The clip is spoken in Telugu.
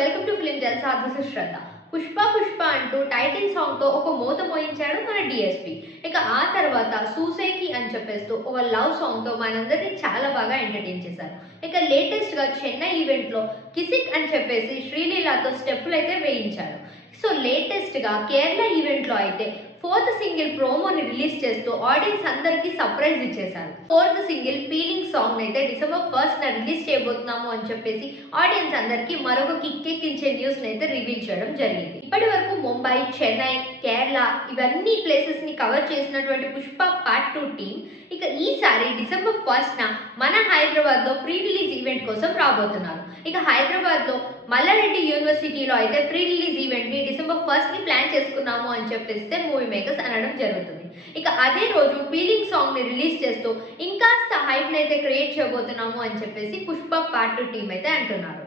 Welcome to film Jalsa. This is Shraddha. Pushpa Pushpa అంటూ టైటిల్ సాంగ్ తో ఒక మోత మోయించాడు మన డిఎస్పి. ఇక ఆ తర్వాత సూసేకి అని చెప్పేస్తూ ఒక లవ్ సాంగ్ తో మనందరినీ చాలా బాగా ఎంటర్టైన్ చేశారు. ఇక లేటెస్ట్ గా చెన్నై ఈవెంట్ లో కిసిక్ అని చెప్పేసి శ్రీలీలతో స్టెప్పులు అయితే వేయించాడు. సో లేటెస్ట్ గా కేరళ ఈవెంట్ లో అయితే ఫోర్త్ సింగిల్ ప్రోమోని రిలీజ్ చేస్తూ ఆడియన్స్ అందరికి సర్ప్రైజ్ ఇచ్చేశారు. ఫోర్త్ సింగిల్ ఫీలింగ్ సాంగ్ అయితే December 1st రిలీజ్ చేయబోతున్నాము అని చెప్పేసి ఆడియన్స్ అందరికి మరొక కిక్కెక్కించే న్యూస్ అయితే రివీల్ చేయడం జరిగింది. ఇప్పటి వరకు ముంబై, చెన్నై, కేరళ ఇవన్నీ ప్లేసెస్ ని కవర్ చేసినటువంటి పుష్ప పార్ట్ 2 టీమ్ ఇక ఈసారి December 1st మన హైదరాబాద్ లో ప్రీ రిలీజ్ ఈవెంట్ కోసం రాబోతున్నారు. ఇక హైదరాబాద్ లో మల్లారెడ్డి యూనివర్సిటీలో అయితే ప్రీ రిలీజ్ ఈవెంట్ ని December 1st ప్లాన్ చేసుకున్నాము అని చెప్పేస్తే మూవీ మేకర్స్ అనడం జరుగుతుంది. ఇక అదే రోజు ఫీలింగ్ సాంగ్ ని రిలీజ్ చేస్తూ ఇంకాస్త హైప్ అయితే క్రియేట్ చేయబోతున్నాము అని చెప్పేసి పుష్ప పార్ట్ 2 టీమ్ అయితే అంటున్నారు.